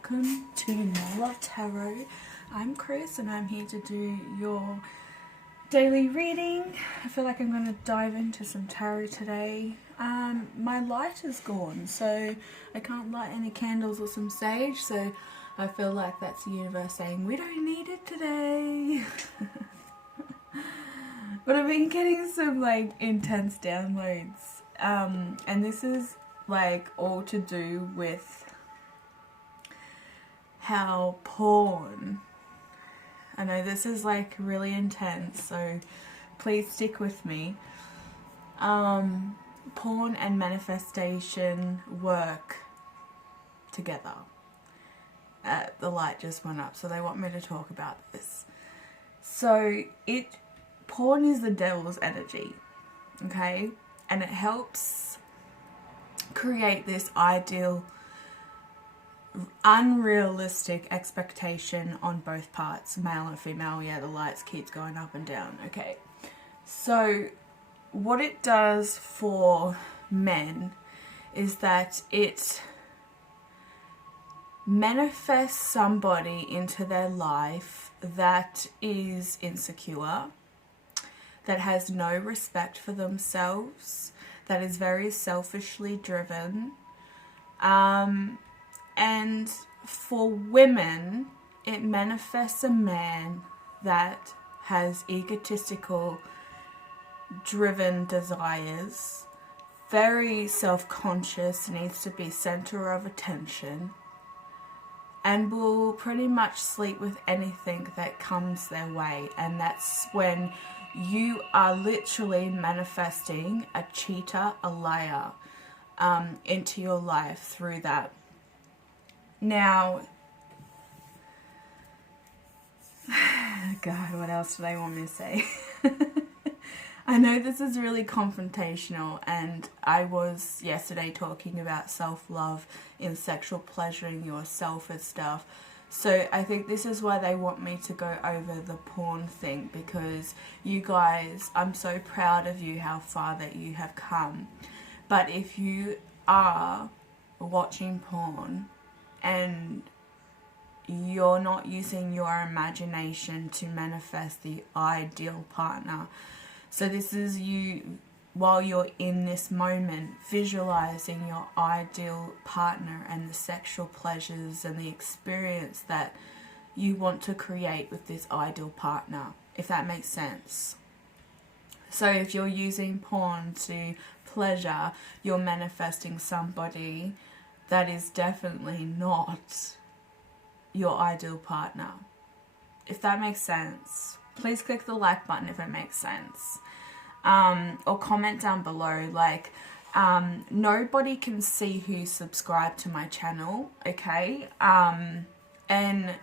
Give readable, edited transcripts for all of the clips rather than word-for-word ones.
welcome to More Love Tarot. I'm Chris and I'm here to do your daily reading. I feel like I'm going to dive into some tarot today. My light is gone, so I can't light any candles or some sage, so I feel like that's the universe saying we don't need it today. But I've been getting some like intense downloads, and this is like all to do with how porn, I know this is like really intense, so please stick with me. Porn and manifestation work together. The light just went up, so they want me to talk about this. So porn is the devil's energy, okay? And it helps create this ideal, unrealistic expectation on both parts, male and female. Yeah, the lights keeps going up and down. Okay, so what it does for men is that it manifests somebody into their life that is insecure, that has no respect for themselves, that is very selfishly driven. And for women, it manifests a man that has egotistical, driven desires, very self-conscious, needs to be center of attention, and will pretty much sleep with anything that comes their way. And that's when you are literally manifesting a cheater, a liar, into your life through that. Now, God, what else do they want me to say? I know this is really confrontational, and I was yesterday talking about self-love in sexual pleasuring yourself and stuff. So I think this is why they want me to go over the porn thing, because you guys, I'm so proud of you, how far that you have come. But if you are watching porn and you're not using your imagination to manifest the ideal partner, so this is you, while you're in this moment, visualizing your ideal partner and the sexual pleasures and the experience that you want to create with this ideal partner, if that makes sense. So if you're using porn to pleasure, you're manifesting somebody that is definitely not your ideal partner. If that makes sense, please click the like button if it makes sense. Or comment down below. Like, nobody can see who's subscribed to my channel, okay? And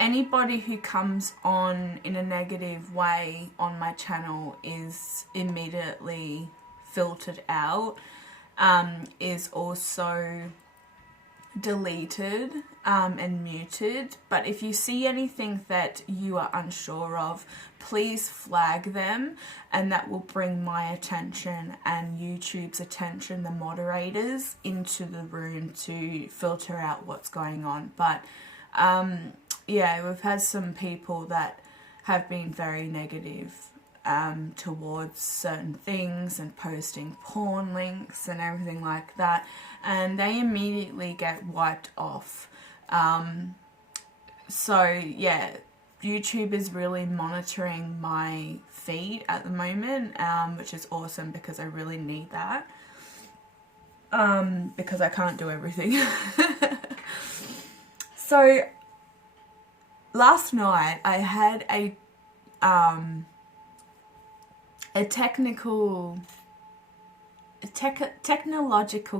anybody who comes on in a negative way on my channel is immediately filtered out, is also deleted and muted. But if you see anything that you are unsure of, please flag them, and that will bring my attention and YouTube's attention, the moderators, into the room to filter out what's going on. But yeah, we've had some people that have been very negative towards certain things and posting porn links and everything like that, and they immediately get wiped off. So yeah, YouTube is really monitoring my feed at the moment, which is awesome because I really need that, because I can't do everything. So last night I had a technological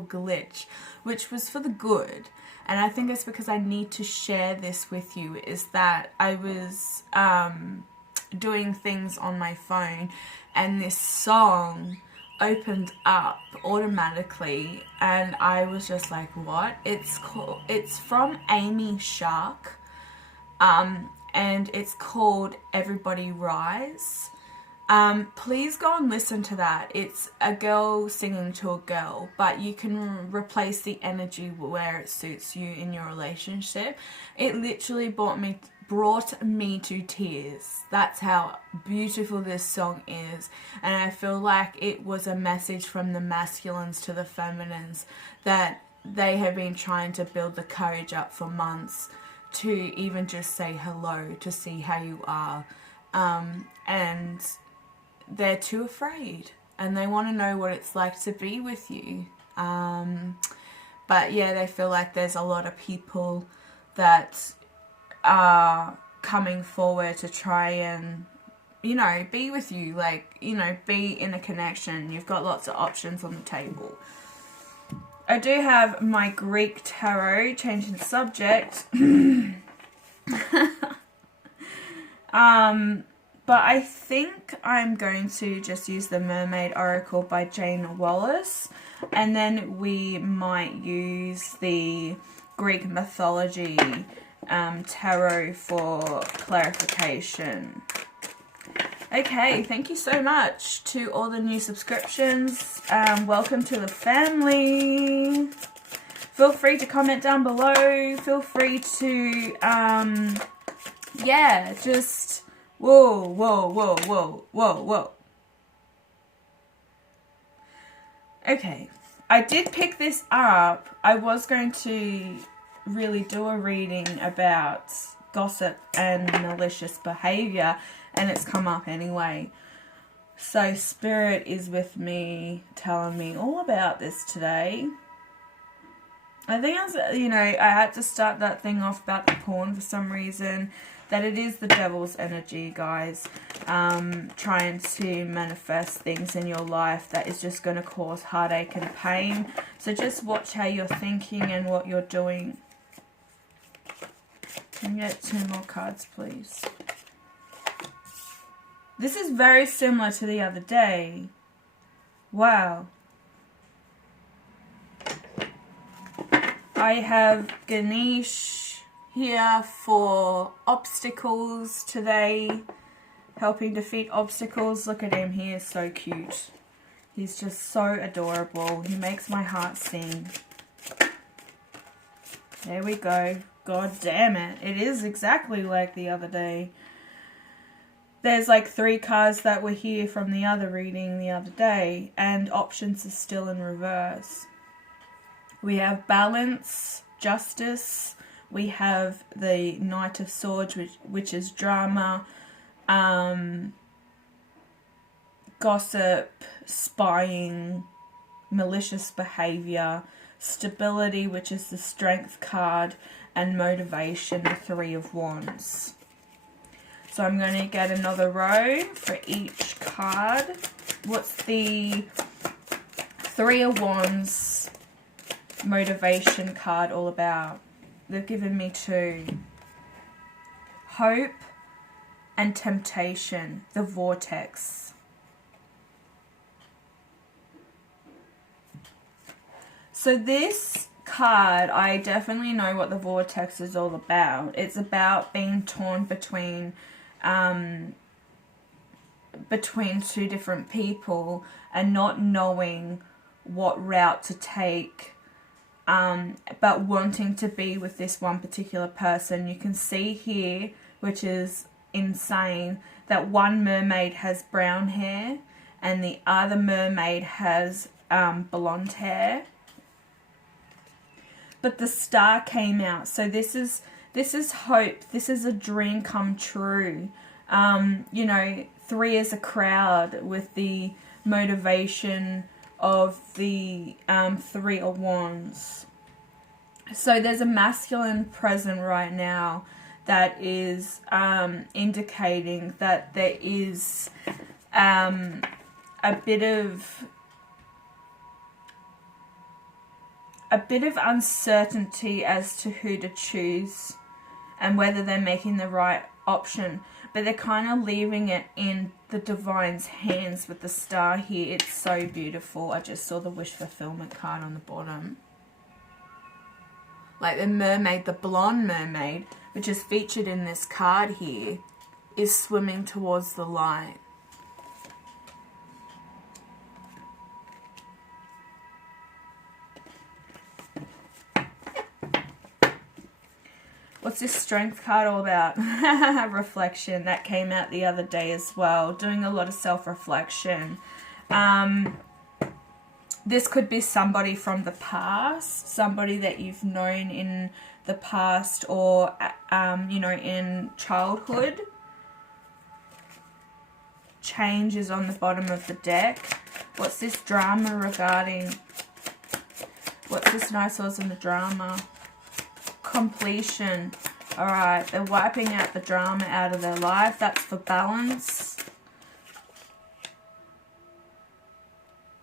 glitch, which was for the good, and I think it's because I need to share this with you, is that I was doing things on my phone and this song opened up automatically, and I was just like, what? It's from Amy Shark, and it's called Everybody Rise. Please go and listen to that. It's a girl singing to a girl, but you can replace the energy where it suits you in your relationship. It literally brought me to tears. That's how beautiful this song is, and I feel like it was a message from the masculines to the feminines that they have been trying to build the courage up for months to even just say hello, to see how you are, and they're too afraid and they want to know what it's like to be with you. But yeah, they feel like there's a lot of people that are coming forward to try and, you know, be with you, like, you know, be in a connection. You've got lots of options on the table. I do have my Greek tarot, changing the subject. But I think I'm going to just use the Mermaid Oracle by Jane Wallace, and then we might use the Greek mythology tarot for clarification. Okay, thank you so much to all the new subscriptions. Welcome to the family. Feel free to comment down below. Feel free to, yeah, just... Whoa, whoa, whoa, whoa, whoa, whoa. Okay, I did pick this up. I was going to really do a reading about gossip and malicious behavior, and it's come up anyway. So Spirit is with me, telling me all about this today. I think I was, you know, I had to start that thing off about the porn for some reason. That it is the devil's energy, guys, trying to manifest things in your life that is just going to cause heartache and pain. So just watch how you're thinking and what you're doing. Can you get 2 more cards, please? This is very similar to the other day. Wow. I have Ganesh here for obstacles today, helping defeat obstacles. Look at him, he is so cute. He's just so adorable. He makes my heart sing. There we go. God damn it. It is exactly like the other day. There's like 3 cards that were here from the other reading the other day, and options are still in reverse. We have balance, justice. We have the Knight of Swords, which is drama, gossip, spying, malicious behavior, stability, which is the Strength card, and motivation, the 3 of Wands. So I'm going to get another row for each card. What's the 3 of Wands motivation card all about? They've given me 2. Hope and temptation, the vortex. So this card, I definitely know what the vortex is all about. It's about being torn between 2 different people and not knowing what route to take. But wanting to be with this one particular person. You can see here, which is insane, that one mermaid has brown hair and the other mermaid has blonde hair. But the star came out, so this is hope. This is a dream come true. You know, 3 is a crowd with the motivation of the 3 of Wands. So there's a masculine present right now that is indicating that there is a bit of uncertainty as to who to choose and whether they're making the right option. But they're kind of leaving it in the divine's hands with the star here. It's so beautiful. I just saw the wish fulfillment card on the bottom. Like the mermaid, the blonde mermaid, which is featured in this card here, is swimming towards the light. What's this Strength card all about? Reflection. That came out the other day as well. Doing a lot of self-reflection. This could be somebody from the past. Somebody that you've known in the past or, you know, in childhood. Change is on the bottom of the deck. What's this drama regarding? What's this Knight of Swords in the drama? Completion. Alright, they're wiping out the drama out of their life. That's for balance.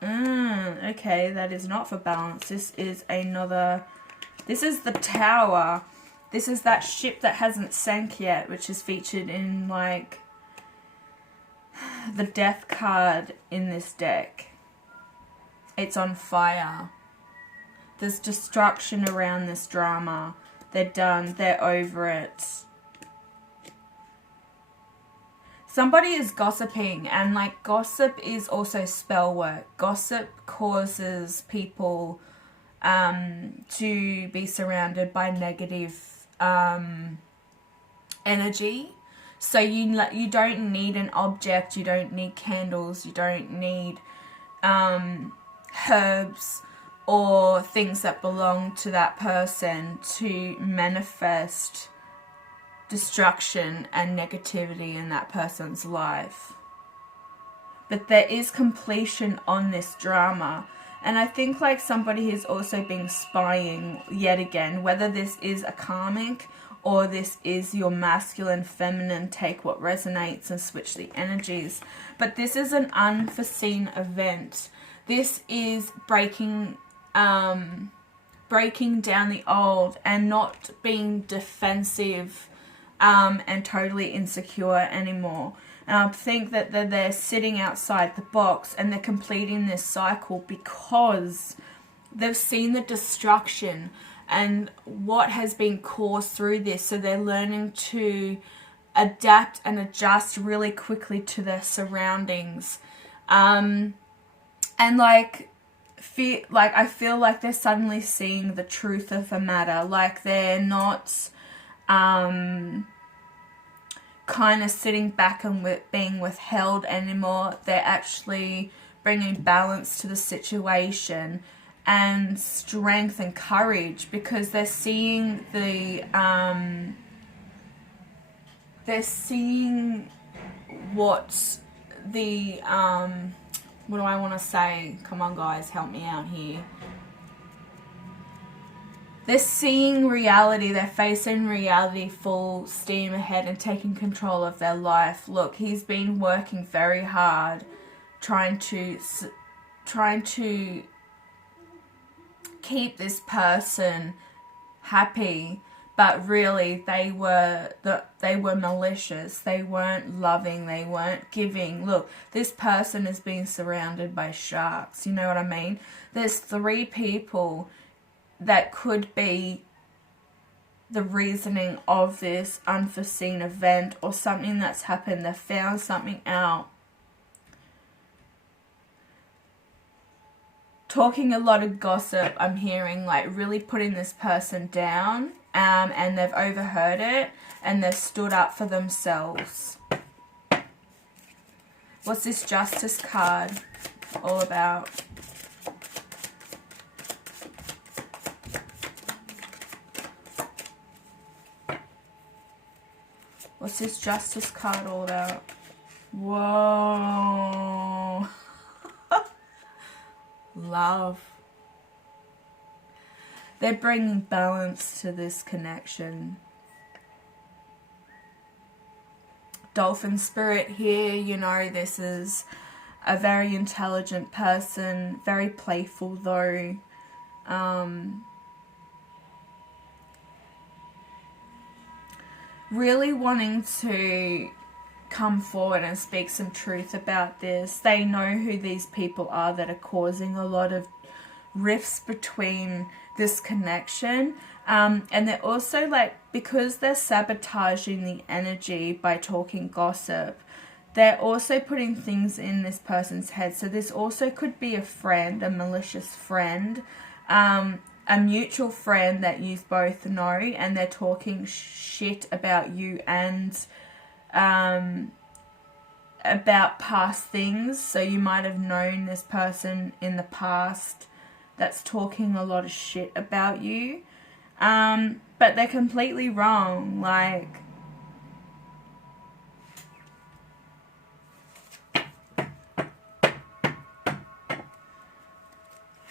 Okay, that is not for balance. This is another... This is the Tower. This is that ship that hasn't sank yet, which is featured in, like, the Death card in this deck. It's on fire. There's destruction around this drama. They're done. They're over it. Somebody is gossiping, and like gossip is also spell work. Gossip causes people to be surrounded by negative energy. So you don't need an object, you don't need candles, you don't need herbs or things that belong to that person to manifest destruction and negativity in that person's life. But there is completion on this drama. And I think like somebody has also been spying yet again, whether this is a karmic or this is your masculine, feminine, take what resonates and switch the energies. But this is an unforeseen event. This is breaking down the old and not being defensive and totally insecure anymore. And I think that they're sitting outside the box and they're completing this cycle because they've seen the destruction and what has been caused through this. So they're learning to adapt and adjust really quickly to their surroundings. And I feel like they're suddenly seeing the truth of the matter. Like they're not kind of sitting back and being withheld anymore. They're actually bringing balance to the situation and strength and courage because they're seeing what the what do I want to say? Come on guys, help me out here. They're seeing reality, they're facing reality full steam ahead and taking control of their life. Look, he's been working very hard trying to keep this person happy, but really they were malicious. They weren't loving, they weren't giving. Look, this person is being surrounded by sharks. You know what I mean? There's 3 people that could be the reasoning of this unforeseen event or something that's happened. They found something out. Talking a lot of gossip, I'm hearing, like really putting this person down, and they've overheard it and they've stood up for themselves. What's this Justice card all about? What's this Justice card all about? Whoa. Love. They're bringing balance to this connection. Dolphin spirit here, you know, this is a very intelligent person, very playful though. Really wanting to come forward and speak some truth about this. They know who these people are that are causing a lot of rifts between this connection. And they're also like, because they're sabotaging the energy by talking gossip, they're also putting things in this person's head. So this also could be a friend, a malicious friend, a a mutual friend that you both know, and they're talking shit about you and about past things. So you might have known this person in the past that's talking a lot of shit about you, but they're completely wrong. Like,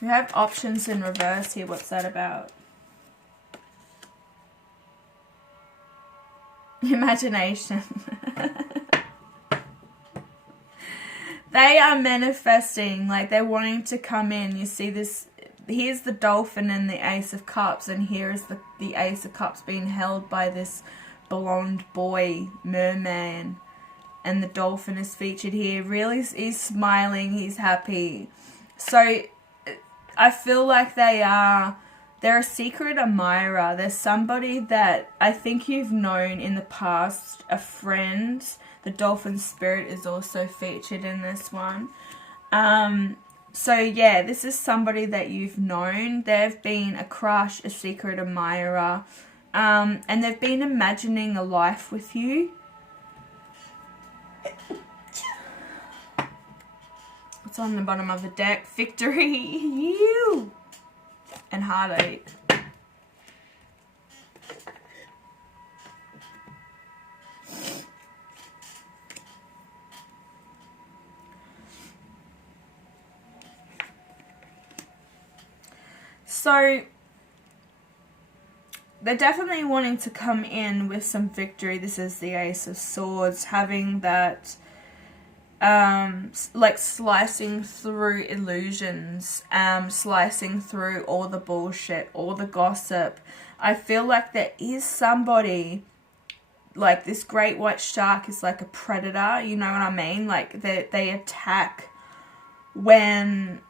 we have options in reverse here. What's that about? Imagination. They are manifesting, like they're wanting to come in. You see this, here's the dolphin and the Ace of Cups, and here is the Ace of Cups being held by this blonde boy, merman. And the dolphin is featured here. Really, he's smiling, he's happy. So I feel like they're a secret admirer. There's somebody that I think you've known in the past, a friend. The dolphin spirit is also featured in this one. So yeah, this is somebody that you've known. They've been a crush, a secret admirer, and they've been imagining a life with you. What's on the bottom of the deck? Victory, you, and heartache. So they're definitely wanting to come in with some victory. This is the Ace of Swords, having that like slicing through illusions, slicing through all the bullshit, all the gossip. I feel like there is somebody, like this great white shark is like a predator, you know what I mean? Like they attack when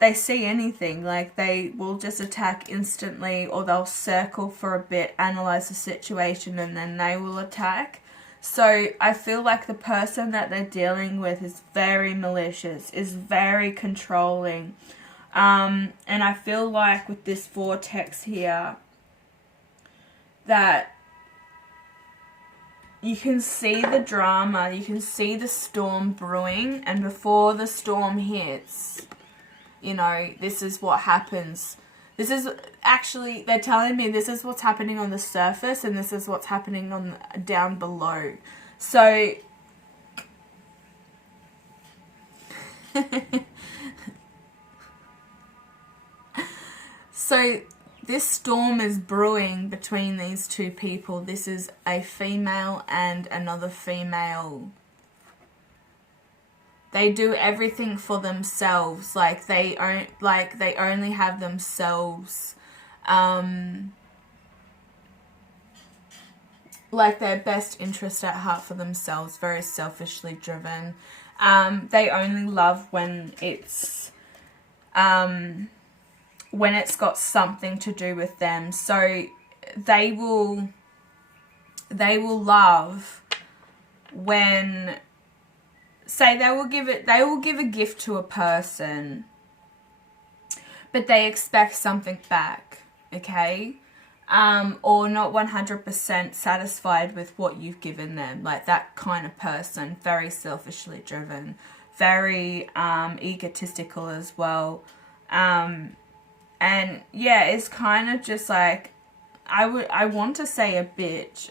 they see anything. Like they will just attack instantly, or they'll circle for a bit, analyze the situation, and then they will attack. So I feel like the person that they're dealing with is very malicious, is very controlling. And I feel like with this vortex here, that you can see the drama, you can see the storm brewing, and before the storm hits, you know, this is what happens. This is actually, they're telling me this is what's happening on the surface, and this is what's happening on down below. So, so this storm is brewing between these two people. This is a female and another female. They do everything for themselves. Like they only have themselves, like their best interest at heart for themselves. Very selfishly driven. They only love when it's got something to do with them. So they will love when, say they will give a gift to a person, but they expect something back, okay? Or not 100% satisfied with what you've given them. Like that kind of person, very selfishly driven, very egotistical as well. And yeah, it's kind of just like, I want to say a bitch.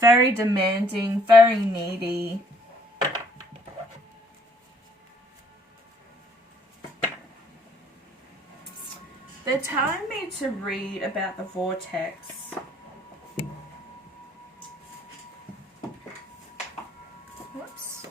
Very demanding, very needy. They're telling me to read about the vortex. Whoops.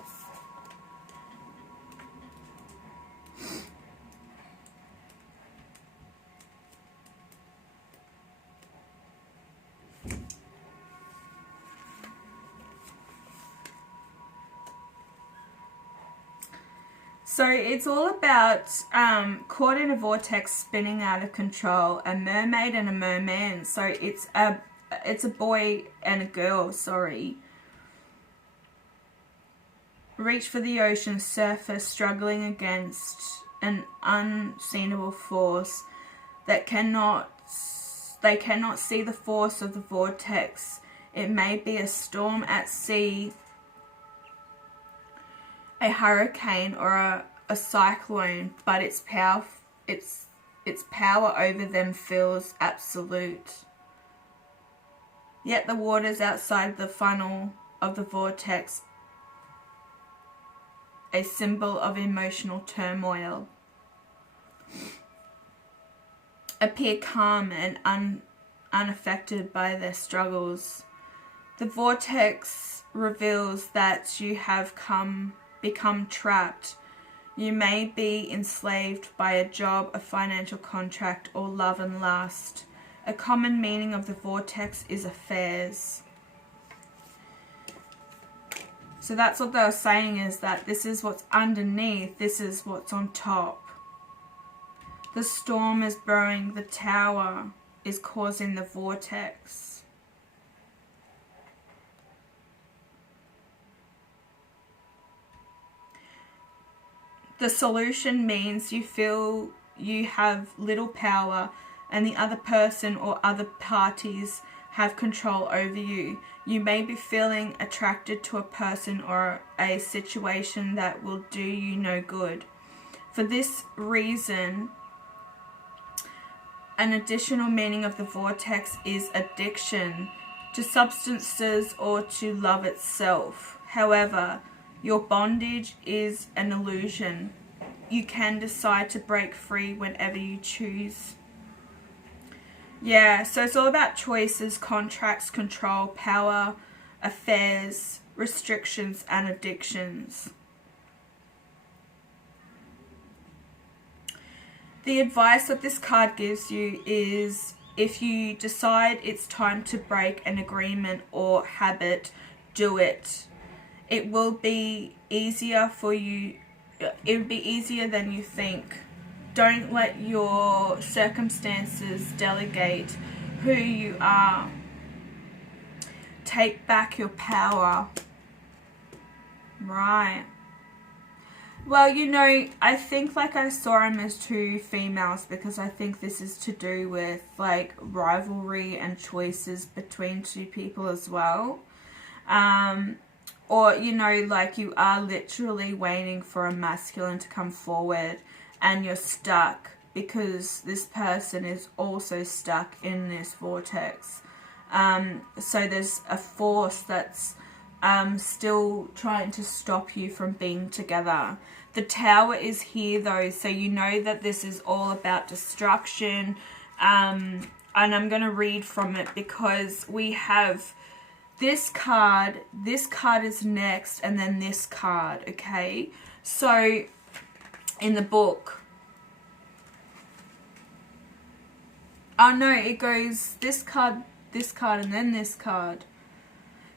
So it's all about caught in a vortex, spinning out of control, a mermaid and a merman. So it's a boy and a girl, sorry. Reach for the ocean surface, struggling against an unseenable force that they cannot see the force of the vortex. It may be a storm at sea, a hurricane, or a cyclone, but its power over them feels absolute. Yet the waters outside the funnel of the vortex, a symbol of emotional turmoil, appear calm and unaffected by their struggles. The vortex reveals that you have become trapped. You may be enslaved by a job, a financial contract, or love and lust. A common meaning of the vortex is affairs. So that's what they were saying, is that this is what's underneath, this is what's on top. The storm is brewing, the tower is causing the vortex. The solution means you feel you have little power and the other person or other parties have control over you. You may be feeling attracted to a person or a situation that will do you no good. For this reason, an additional meaning of the vortex is addiction to substances or to love itself. However, your bondage is an illusion. You can decide to break free whenever you choose. Yeah, so it's all about choices, contracts, control, power, affairs, restrictions, and addictions. The advice that this card gives you is, if you decide it's time to break an agreement or habit, do it. It will be easier for you. It will be easier than you think. Don't let your circumstances delegate who you are. Take back your power. Right. Well, you know, I think like I saw them as two females because I think this is to do with like rivalry and choices between two people as well. Or, you know, like you are literally waiting for a masculine to come forward and you're stuck because this person is also stuck in this vortex. So there's a force that's still trying to stop you from being together. The tower is here though, so you know that this is all about destruction. And I'm going to read from it because we have this card is next, and then this card, okay? So in the book, oh no, it goes this card, and then this card.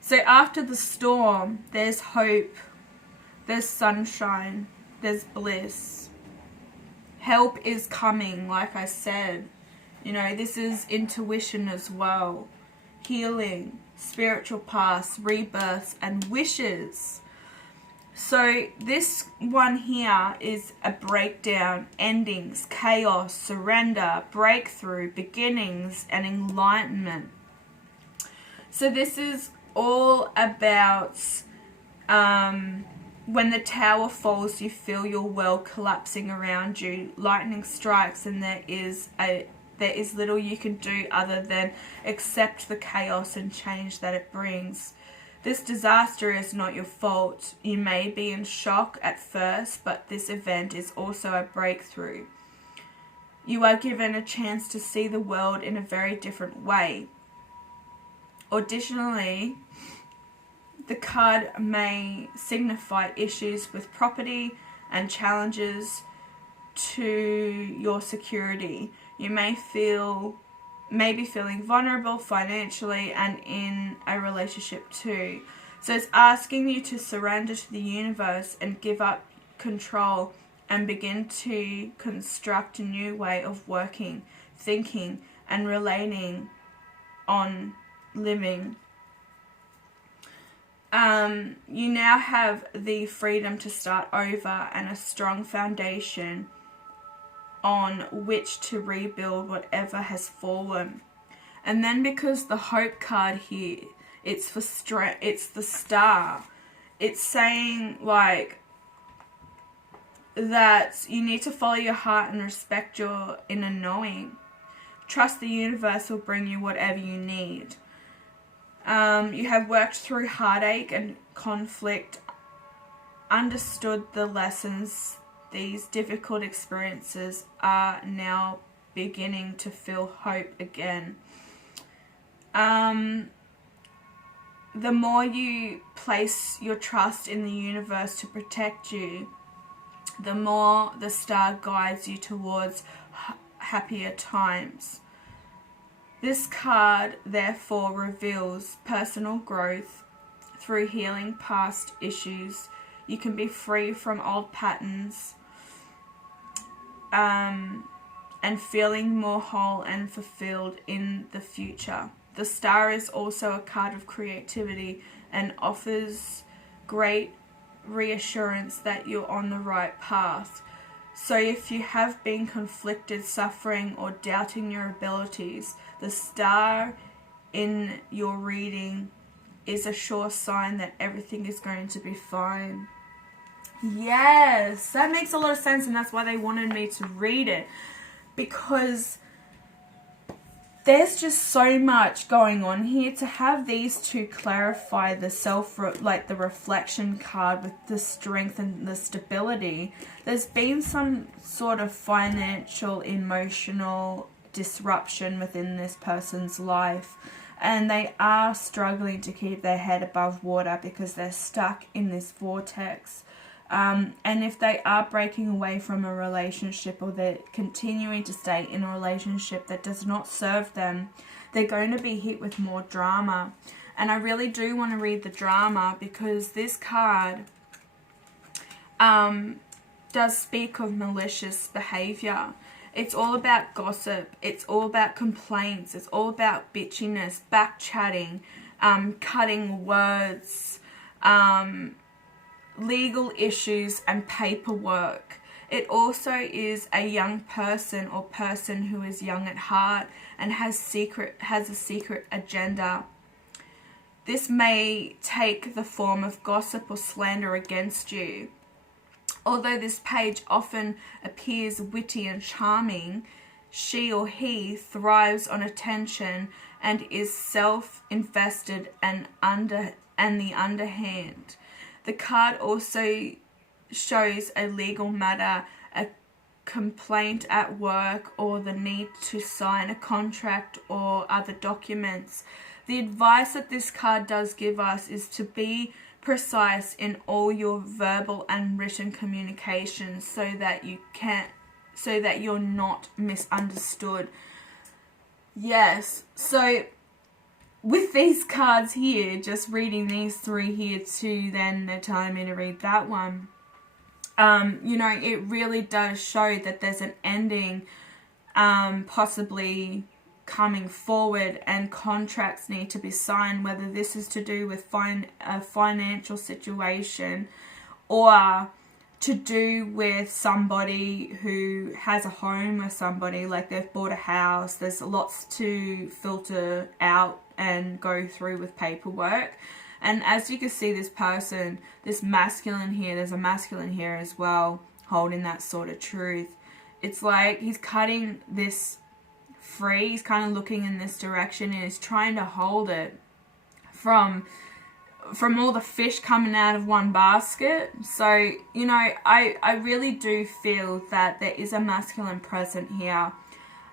So after the storm, there's hope, there's sunshine, there's bliss. Help is coming, like I said. You know, this is intuition as well. Healing, spiritual paths, rebirths, and wishes. So this one here is a breakdown, endings, chaos, surrender, breakthrough, beginnings, and enlightenment. So this is all about when the tower falls, you feel your world collapsing around you. Lightning strikes, and there is little you can do other than accept the chaos and change that it brings. This disaster is not your fault. You may be in shock at first, but this event is also a breakthrough. You are given a chance to see the world in a very different way. Additionally, the card may signify issues with property and challenges to your security. You may be feeling vulnerable financially and in a relationship too. So it's asking you to surrender to the universe and give up control and begin to construct a new way of working, thinking, and relating on living. You now have the freedom to start over and a strong foundation on which to rebuild whatever has fallen. And then because the Hope card here, it's for strength, it's the Star. It's saying like that you need to follow your heart and respect your inner knowing. Trust the universe will bring you whatever you need. You have worked through heartache and conflict, understood the lessons. These difficult experiences are now beginning to feel hope again. The more you place your trust in the universe to protect you, the more the Star guides you towards happier times. This card therefore reveals personal growth through healing past issues. You can be free from old patterns and feeling more whole and fulfilled in the future. The Star is also a card of creativity and offers great reassurance that you're on the right path. So if you have been conflicted, suffering, or doubting your abilities, the Star in your reading is a sure sign that everything is going to be fine. Yes, that makes a lot of sense, and that's why they wanted me to read it, because there's just so much going on here. To have these two clarify the the reflection card with the strength and the stability, there's been some sort of financial, emotional disruption within this person's life, and they are struggling to keep their head above water because they're stuck in this vortex. And if they are breaking away from a relationship, or they're continuing to stay in a relationship that does not serve them, they're going to be hit with more drama. And I really do want to read the drama, because this card does speak of malicious behavior. It's all about gossip. It's all about complaints. It's all about bitchiness, back-chatting, cutting words, legal issues and paperwork. It also is a young person or person who is young at heart and has a secret agenda. This may take the form of gossip or slander against you. Although this page often appears witty and charming, she or he thrives on attention and is self-invested and the underhand. The card also shows a legal matter, a complaint at work, or the need to sign a contract or other documents. The advice that this card does give us is to be precise in all your verbal and written communications, so that you're not misunderstood. Yes, so with these cards here, just reading these three here too, then they're telling me to read that one. You know, it really does show that there's an ending possibly coming forward, and contracts need to be signed, whether this is to do with a financial situation, or to do with somebody who has a home with somebody, like they've bought a house. There's lots to filter out and go through with paperwork. And as you can see, this person, this masculine here, there's a masculine here as well, holding that sort of truth. It's like he's cutting this free. He's kind of looking in this direction and he's trying to hold it from all the fish coming out of one basket. So, you know, I really do feel that there is a masculine present here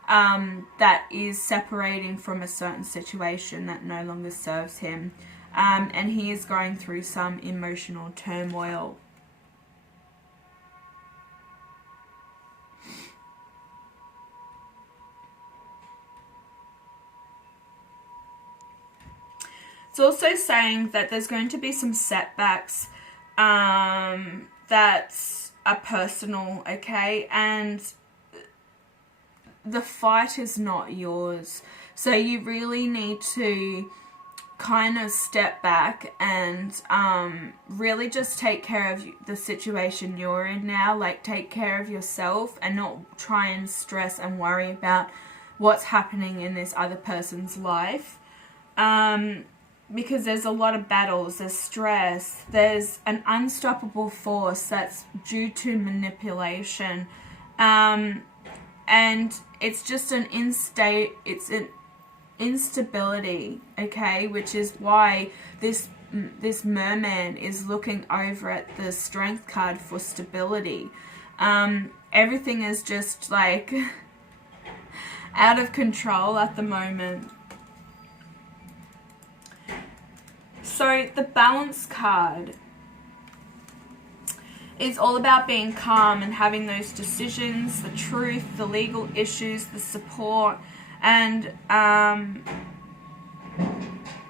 that is separating from a certain situation that no longer serves him. And he is going through some emotional turmoil. It's also saying that there's going to be some setbacks that are personal, okay? And the fight is not yours. So you really need to kind of step back and really just take care of the situation you're in now. Like, take care of yourself and not try and stress and worry about what's happening in this other person's life. Because there's a lot of battles, there's stress, there's an unstoppable force that's due to manipulation. And it's just an instability, okay, which is why this merman is looking over at the strength card for stability. Everything is just like out of control at the moment. So the balance card is all about being calm and having those decisions, the truth, the legal issues, the support, and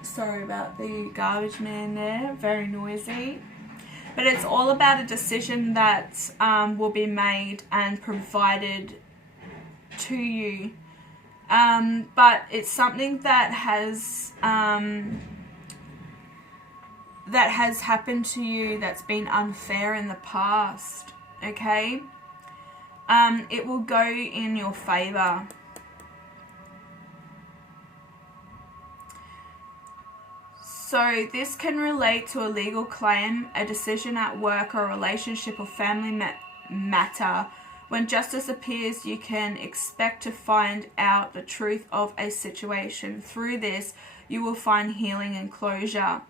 sorry about the garbage man there, very noisy. But it's all about a decision that will be made and provided to you. But it's something that has happened to you that's been unfair in the past, okay? It will go in your favor. So this can relate to a legal claim, a decision at work or a relationship or family matter. When justice appears, you can expect to find out the truth of a situation. Through this, you will find healing and closure.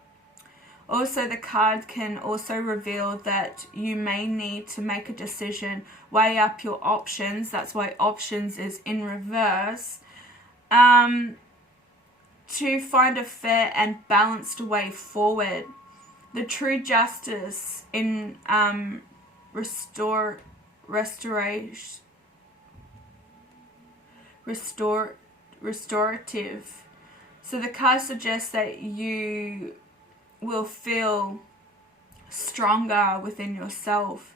Also, the card can also reveal that you may need to make a decision, weigh up your options. That's why options is in reverse. To find a fair and balanced way forward. The true justice in restorative. So the card suggests that you will feel stronger within yourself.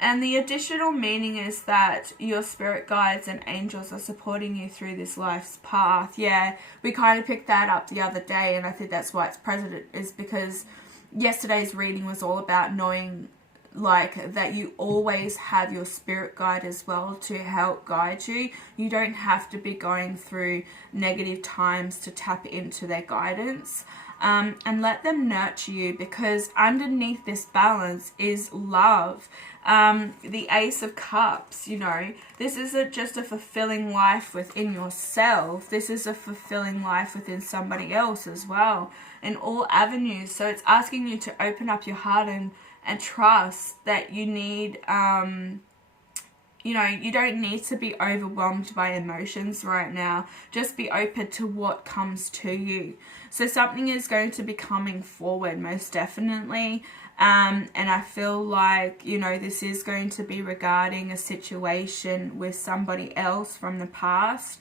And the additional meaning is that your spirit guides and angels are supporting you through this life's path. Yeah, we kind of picked that up the other day, and I think that's why it's present, is because yesterday's reading was all about knowing, like, that you always have your spirit guide as well to help guide you. You don't have to be going through negative times to tap into their guidance. And let them nurture you, because underneath this balance is love. The Ace of Cups, you know, this isn't just a fulfilling life within yourself. This is a fulfilling life within somebody else as well, in all avenues. So it's asking you to open up your heart and trust that you need, you know, you don't need to be overwhelmed by emotions right now. Just be open to what comes to you. So something is going to be coming forward, most definitely. And I feel like, you know, this is going to be regarding a situation with somebody else from the past.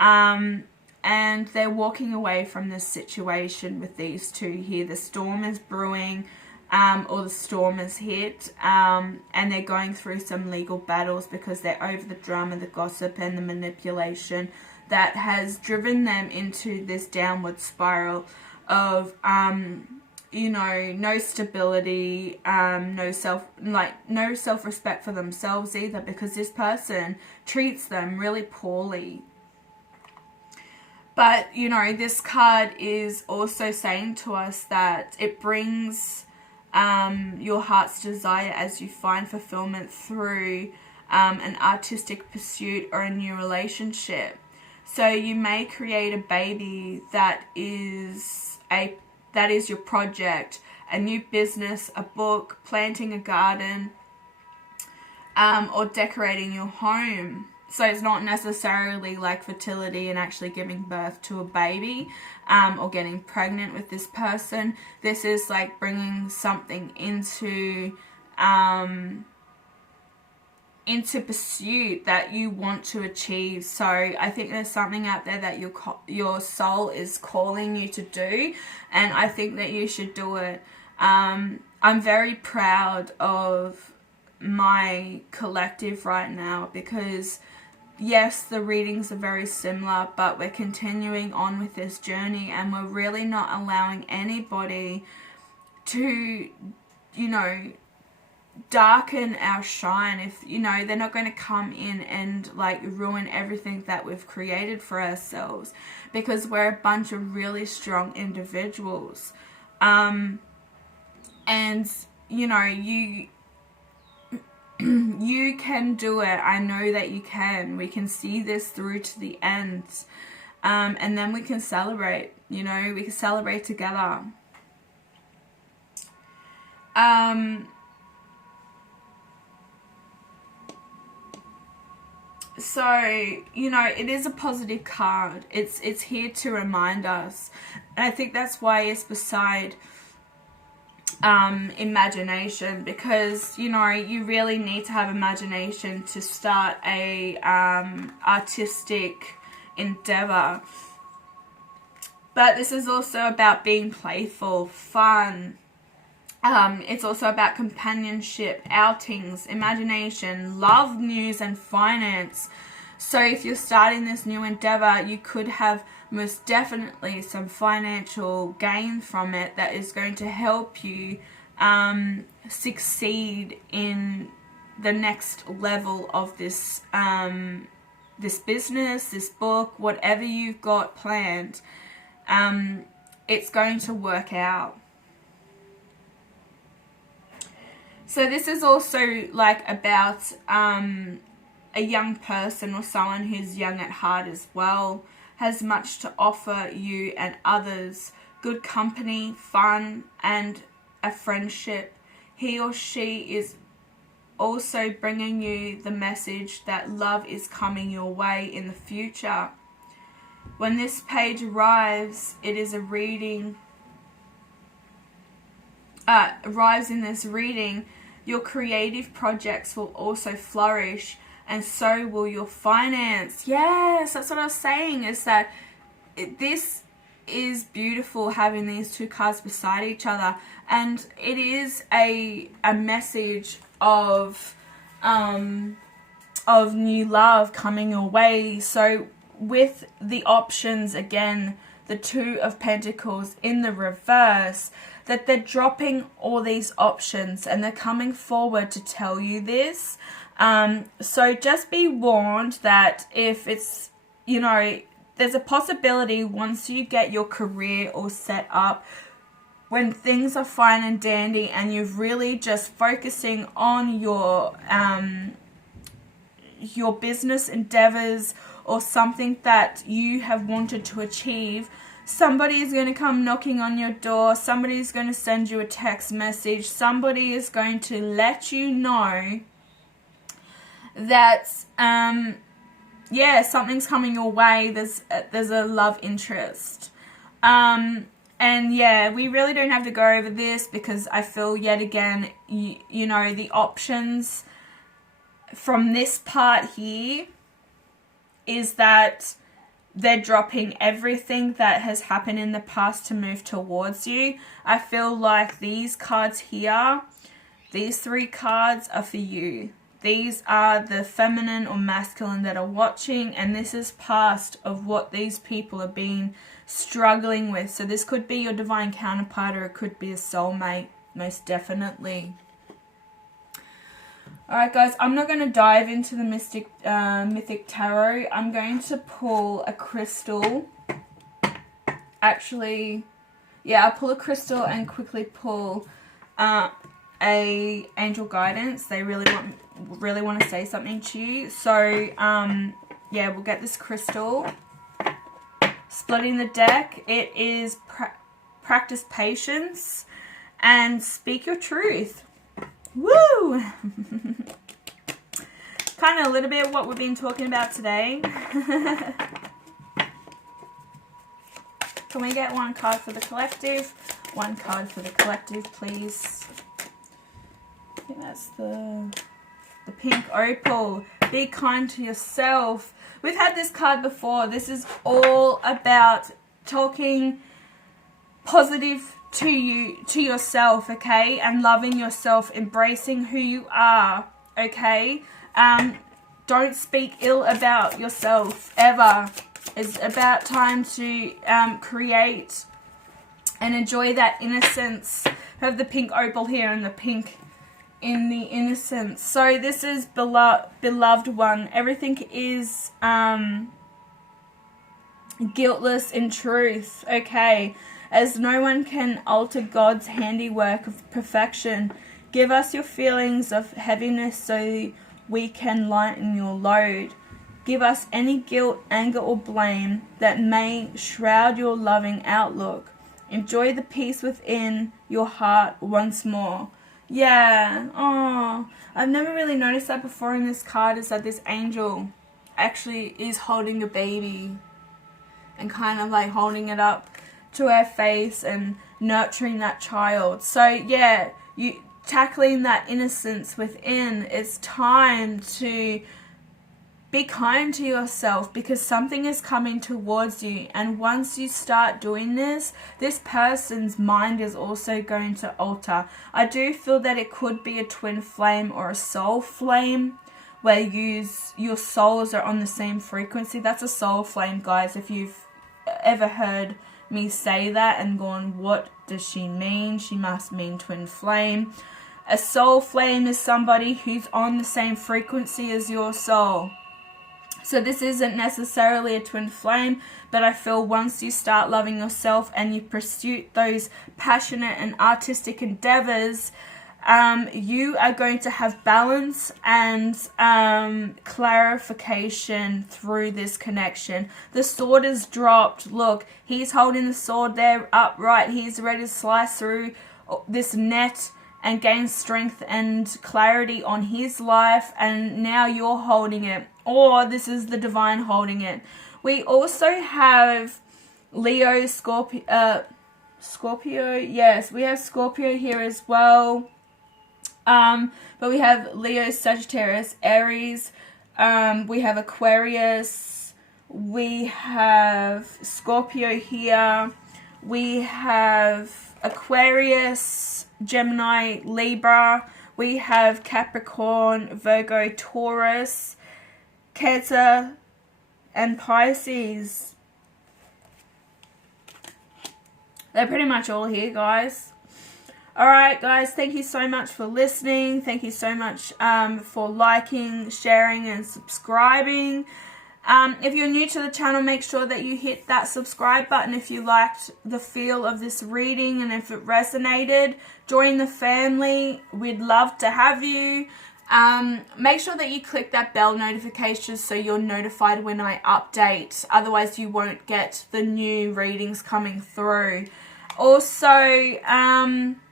And they're walking away from this situation with these two here. The storm is brewing. Or the storm has hit, and they're going through some legal battles because they're over the drama, the gossip, and the manipulation that has driven them into this downward spiral of, you know, no stability, no self-respect for themselves either, because this person treats them really poorly. But, you know, this card is also saying to us that it brings your heart's desire as you find fulfillment through an artistic pursuit or a new relationship. So you may create a baby that is your project, a new business, a book, planting a garden, or decorating your home. So it's not necessarily like fertility and actually giving birth to a baby, or getting pregnant with this person. This is like bringing something into pursuit that you want to achieve. So I think there's something out there that your soul is calling you to do, and I think that you should do it. I'm very proud of my collective right now, because yes, the readings are very similar, but we're continuing on with this journey, and we're really not allowing anybody to, you know, darken our shine. If, you know, they're not going to come in and like ruin everything that we've created for ourselves, because we're a bunch of really strong individuals. And you know, you can do it. I know that you can. We can see this through to the end, and then we can celebrate. You know, we can celebrate together. So, you know, it is a positive card. It's here to remind us. And I think that's why it's beside imagination, because, you know, you really need to have imagination to start a artistic endeavor. But this is also about being playful, fun. It's also about companionship, outings, imagination, love, news, and finance. So if you're starting this new endeavor, you could have most definitely some financial gain from it that is going to help you succeed in the next level of this this business, this book, whatever you've got planned. It's going to work out. So this is also like about a young person or someone who's young at heart as well, has much to offer you and others, good company, fun, and a friendship. He or she is also bringing you the message that love is coming your way in the future. When this page arrives, it is a reading. Arrives in this reading, your creative projects will also flourish, and so will your finance. Yes, that's what I was saying, is that this is beautiful, having these two cards beside each other, and it is a message of new love coming your way. So with the options, again, the Two of Pentacles in the reverse, that they're dropping all these options and they're coming forward to tell you this. So just be warned that if it's, you know, there's a possibility once you get your career all set up, when things are fine and dandy and you're really just focusing on your business endeavors or something that you have wanted to achieve, somebody is going to come knocking on your door, somebody is going to send you a text message, somebody is going to let you know that, yeah, something's coming your way, there's a love interest. And yeah, we really don't have to go over this, because I feel yet again, you know, the options from this part here is that they're dropping everything that has happened in the past to move towards you. I feel like these cards here, these three cards are for you. These are the feminine or masculine that are watching, and this is past of what these people are being struggling with. So this could be your divine counterpart, or it could be a soulmate, most definitely. Alright guys, I'm not going to dive into the Mythic Tarot. I'm going to pull a crystal. Actually, yeah, I'll pull a crystal and quickly pull a angel guidance. They really want to say something to you. So, yeah, we'll get this crystal. Splitting the deck, it is practice patience and speak your truth. Woo! Kind of a little bit what we've been talking about today. Can we get one card for the collective? One card for the collective, please. I think that's the pink opal. Be kind to yourself. We've had this card before. This is all about talking positive to you, to yourself, okay, and loving yourself, embracing who you are, okay. don't speak ill about yourself ever. It's about time to create and enjoy that innocence. I have the pink opal here and the pink in the innocence. So this is beloved one. Everything is guiltless in truth. Okay. As no one can alter God's handiwork of perfection, give us your feelings of heaviness so we can lighten your load. Give us any guilt, anger, or blame that may shroud your loving outlook. Enjoy the peace within your heart once more. Yeah, oh, I've never really noticed that before in this card, is that this angel actually is holding a baby and kind of like holding it up to her face and nurturing that child. So yeah, you tackling that innocence within. It's time to be kind to yourself, because something is coming towards you, and once you start doing this person's mind is also going to alter. I do feel that it could be a twin flame or a soul flame, where your souls are on the same frequency. That's a soul flame, guys. If you've ever heard me say that and gone, what does she mean? She must mean twin flame. A soul flame is somebody who's on the same frequency as your soul. So this isn't necessarily a twin flame, but I feel once you start loving yourself and you pursue those passionate and artistic endeavors, you are going to have balance and clarification through this connection. The sword is dropped. Look, he's holding the sword there upright. He's ready to slice through this net and gain strength and clarity on his life, and now you're holding it, or this is the divine holding it. We also have Leo, Scorpio, yes, we have Scorpio here as well. But we have Leo, Sagittarius, Aries, we have Aquarius, we have Scorpio here, we have Aquarius, Gemini, Libra, we have Capricorn, Virgo, Taurus, Cancer, and Pisces. They're pretty much all here, guys. Alright, guys, thank you so much for listening. Thank you so much for liking, sharing, and subscribing. If you're new to the channel, make sure that you hit that subscribe button if you liked the feel of this reading and if it resonated. Join the family. We'd love to have you. Make sure that you click that bell notification so you're notified when I update. Otherwise, you won't get the new readings coming through. Also,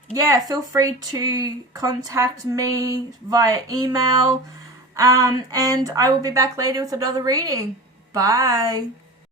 yeah, feel free to contact me via email. And I will be back later with another reading. Bye.